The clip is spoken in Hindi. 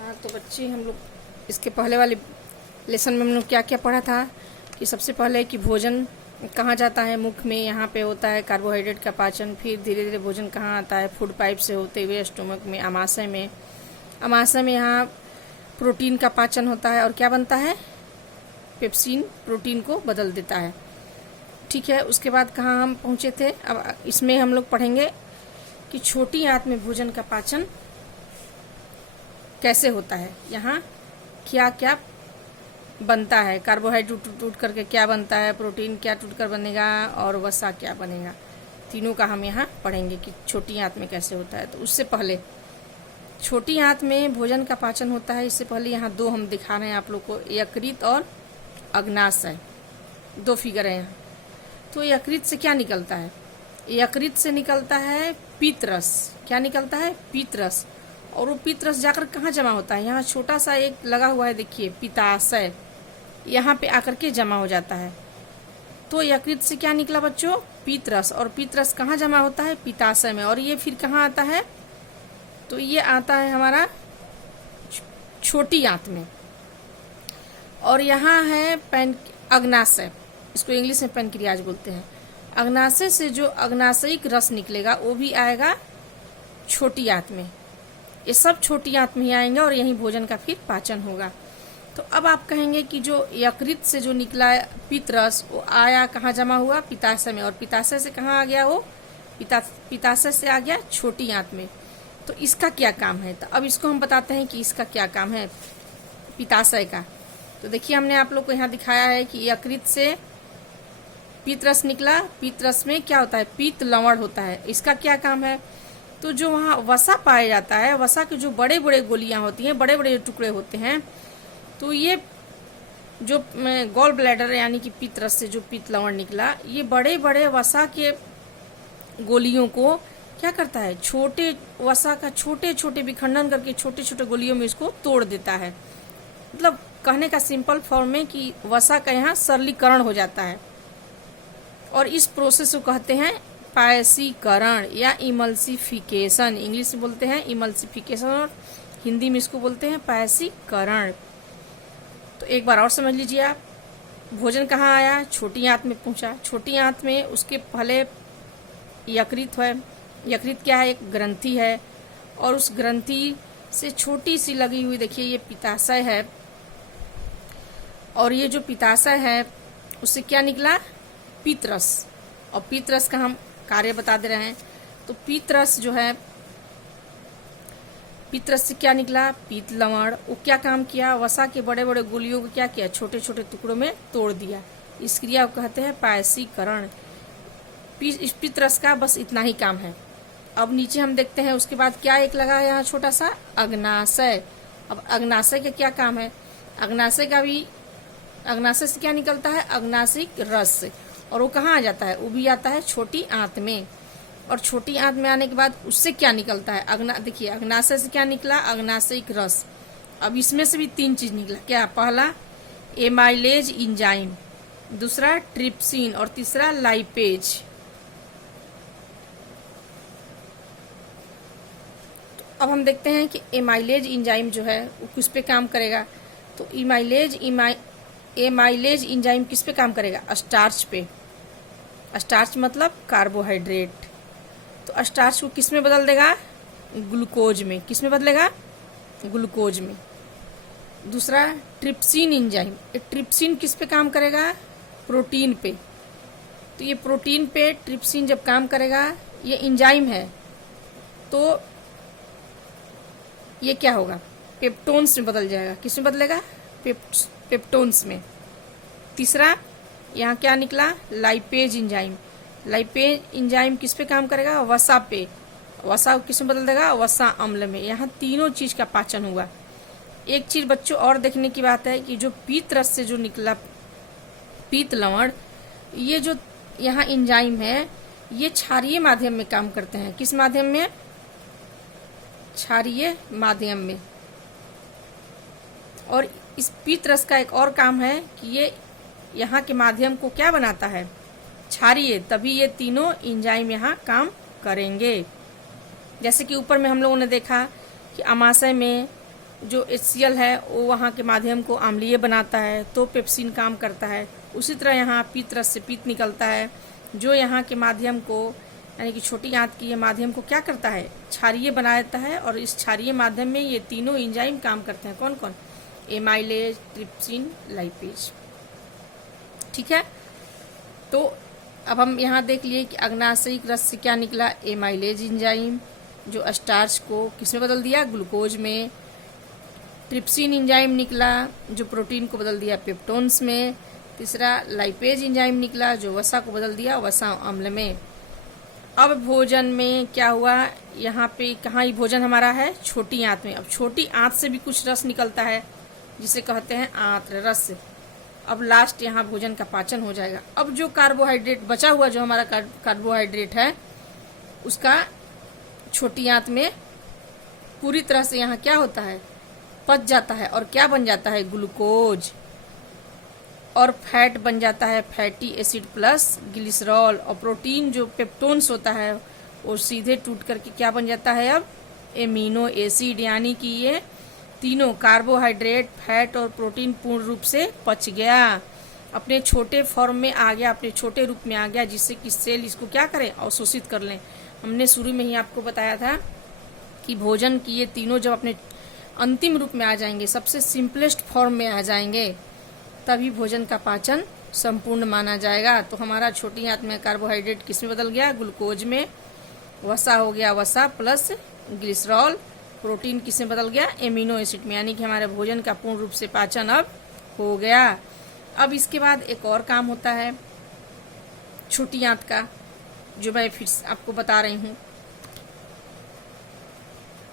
हाँ तो बच्चे, हम लोग इसके पहले वाले लेसन में हम लोग क्या क्या पढ़ा था कि सबसे पहले कि भोजन कहाँ जाता है, मुख में, यहाँ पे होता है कार्बोहाइड्रेट का पाचन। फिर धीरे धीरे भोजन कहाँ आता है, फूड पाइप से होते हुए स्टोमक में, आमाशय में। आमाशय में यहाँ प्रोटीन का पाचन होता है और क्या बनता है, पेप्सिन प्रोटीन को बदल देता है। ठीक है, उसके बाद कहाँ हम पहुँचे थे, अब इसमें हम लोग पढ़ेंगे कि छोटी आंत में भोजन का पाचन कैसे होता है, यहाँ क्या क्या बनता है, कार्बोहाइड्रेट टूट करके क्या बनता है, प्रोटीन क्या टूट कर बनेगा और वसा क्या बनेगा, तीनों का हम यहाँ पढ़ेंगे कि छोटी आंत में कैसे होता है। तो उससे पहले छोटी आंत में भोजन का पाचन होता है, इससे पहले यहाँ दो हम दिखा रहे हैं आप लोग को, यकृत और अग्नाशय, दो फिगर है यहाँ। तो यकृत से क्या निकलता है, यकृत से निकलता है पीतरस। क्या निकलता है, पीतरस। और वो पीतरस जाकर कहाँ जमा होता है, यहाँ छोटा सा एक लगा हुआ है, देखिए पित्ताशय, यहाँ पे आकर के जमा हो जाता है। तो यकृत से क्या निकला बच्चों, पीतरस। और पीतरस कहाँ जमा होता है, पित्ताशय में। और ये फिर कहाँ आता है, तो ये आता है हमारा छोटी आंत में। और यहाँ है अग्नाशय, इसको इंग्लिश में पैनक्रियाज बोलते हैं। अग्नाशय से जो अग्नाशयिक रस निकलेगा वो भी आएगा छोटी आंत में। ये सब छोटी आंत में ही आएंगे और यही भोजन का फिर पाचन होगा। तो अब आप कहेंगे कि जो यकृत से जो निकला पित्तरस वो आया कहाँ जमा हुआ, पित्ताशय में। और पित्ताशय से कहाँ आ गया वो, पित्ताशय से आ गया छोटी आंत में। तो इसका क्या काम है, तो अब इसको हम बताते हैं कि इसका क्या काम है पित्ताशय का। तो देखिए, हमने आप लोग को यहाँ दिखाया है कि यकृत से पित्तरस निकला, पित्तरस में क्या होता है, पीत लवण होता है। इसका क्या काम है, तो जो वहाँ वसा पाया जाता है, वसा की जो बड़े बड़े गोलियां होती हैं, बड़े बड़े टुकड़े होते हैं, तो ये जो गॉल ब्लैडर यानी कि पित्तरस से जो पीत लवण निकला, ये बड़े बड़े वसा के गोलियों को क्या करता है, छोटे वसा का छोटे छोटे विखंडन करके छोटे छोटे गोलियों में इसको तोड़ देता है। मतलब कहने का सिंपल फॉर्म में कि वसा का यहाँ सरलीकरण हो जाता है। और इस प्रोसेस को कहते हैं पायसीकरण या इमल्सिफिकेशन। इंग्लिश में बोलते हैं इमल्सिफिकेशन और हिंदी में इसको बोलते हैं पायसीकरण। तो एक बार और समझ लीजिए आप, भोजन कहाँ आया, छोटी आंत में पहुंचा। छोटी आंत में उसके पहले यकृत है। यकृत क्या है, एक ग्रंथि है। और उस ग्रंथि से छोटी सी लगी हुई, देखिए ये पित्ताशय है। और ये जो पित्ताशय है उससे क्या निकला, पीतरस। और पीतरस का हम कार्य बता दे रहे हैं। तो पीतरस जो है, पीतरस से क्या निकला, पीत लवण। वो क्या काम किया, वसा के बड़े बड़े गोलियों को क्या किया, छोटे छोटे टुकड़ों में तोड़ दिया। इस क्रिया को कहते हैं पायसीकरण। इस पीतरस का बस इतना ही काम है। अब नीचे हम देखते हैं, उसके बाद क्या एक लगा है यहाँ छोटा सा, अग्नाशय। अब अग्नाशय का क्या काम है, अग्नाशय का भी, अग्नाशय से क्या निकलता है, अग्नाशिक रस। और वो कहाँ आ जाता है, वो भी आता है छोटी आंत में। और छोटी आंत में आने के बाद उससे क्या निकलता है, देखिए अग्नाशय से क्या निकला, अग्नाशिक रस। अब इसमें से भी तीन चीज निकला, क्या, पहला एमाइलेज इंजाइम, दूसरा ट्रिप्सिन और तीसरा लाइपेज। तो अब हम देखते हैं कि एमाइलेज इंजाइम जो है वो किस पे काम करेगा। तो एमाइलेज इंजाइम किस पे काम करेगा, स्टार्च पे। स्टार्च मतलब कार्बोहाइड्रेट। तो स्टार्च को किस में बदल देगा, ग्लूकोज में। किस में बदलेगा, ग्लूकोज में। दूसरा ट्रिप्सिन इंजाइम, ट्रिप्सिन किस पे काम करेगा, प्रोटीन पे। तो ये प्रोटीन पे ट्रिप्सिन जब काम करेगा, ये इंजाइम है, तो ये क्या होगा, पेप्टोन्स में बदल जाएगा। किस में बदलेगा, पेप्टोन्स में। तीसरा यहाँ क्या निकला, लाइपेज इंजाइम। लाइपेज इंजाइम किस पे काम करेगा, वसा पे। वसा किस में बदल देगा, वसा अम्ल में। यहाँ तीनों चीज का पाचन हुआ। एक चीज बच्चों और देखने की बात है कि जो पीतरस से जो निकला पीत लवण, ये जो यहाँ इंजाइम है, ये क्षारीय माध्यम में काम करते हैं। किस माध्यम में, क्षारीय माध्यम में। और इस पीतरस का एक और काम है कि ये यहाँ के माध्यम को क्या बनाता है, क्षारीय। तभी ये तीनों एंजाइम यहाँ काम करेंगे। जैसे कि ऊपर में हम लोगों ने देखा कि आमाशय में जो HCl है वो वहाँ के माध्यम को अम्लीय बनाता है, तो पेप्सिन काम करता है। उसी तरह यहाँ पीत रस से पीत निकलता है, जो यहाँ के माध्यम को यानी कि छोटी आंत की ये माध्यम को क्या करता है, क्षारीय बना देता है। और इस क्षारीय माध्यम में ये तीनों एंजाइम काम करते हैं। कौन कौन? Amylase, trypsin, lipase. ठीक है, तो अब हम यहाँ देख लिए कि अग्नाशयिक रस से क्या निकला, एमाइलेज एंजाइम, जो स्टार्च को किसमें बदल दिया, ग्लूकोज में। ट्रिप्सिन एंजाइम निकला जो प्रोटीन को बदल दिया पेप्टोन्स में। तीसरा लाइपेज एंजाइम निकला जो वसा को बदल दिया वसा अम्ल में। अब भोजन में क्या हुआ, यहाँ पे कहाँ ही भोजन हमारा है, छोटी आंत में। अब छोटी आंत से भी कुछ रस निकलता है जिसे कहते हैं आंत्र रस। अब लास्ट यहाँ भोजन का पाचन हो जाएगा। अब जो कार्बोहाइड्रेट बचा हुआ, जो हमारा कार्बोहाइड्रेट है, उसका छोटी आंत में पूरी तरह से यहाँ क्या होता है, पच जाता है। और क्या बन जाता है, ग्लूकोज। और फैट बन जाता है फैटी एसिड प्लस ग्लिसरॉल। और प्रोटीन जो पेप्टोन्स होता है वो सीधे टूट करके क्या बन जाता है, अब एमिनो एसिड। यानी कि ये तीनों कार्बोहाइड्रेट, फैट और प्रोटीन पूर्ण रूप से पच गया, अपने छोटे फॉर्म में आ गया, अपने छोटे रूप में आ गया, जिससे कि सेल इसको क्या करें, अवशोषित कर लें। हमने शुरू में ही आपको बताया था कि भोजन की ये तीनों जब अपने अंतिम रूप में आ जाएंगे, सबसे सिंपलेस्ट फॉर्म में आ जाएंगे, तभी भोजन का पाचन संपूर्ण माना जाएगा। तो हमारा छोटी आंत में कार्बोहाइड्रेट किस में बदल गया, ग्लूकोज में। वसा हो गया वसा प्लस ग्लिसरॉल। प्रोटीन किस में बदल गया, एमिनो एसिड में। यानी कि हमारे भोजन का पूर्ण रूप से पाचन अब हो गया। अब इसके बाद एक और काम होता है छोटी आंत का, जो मैं फिर आपको बता रही हूँ।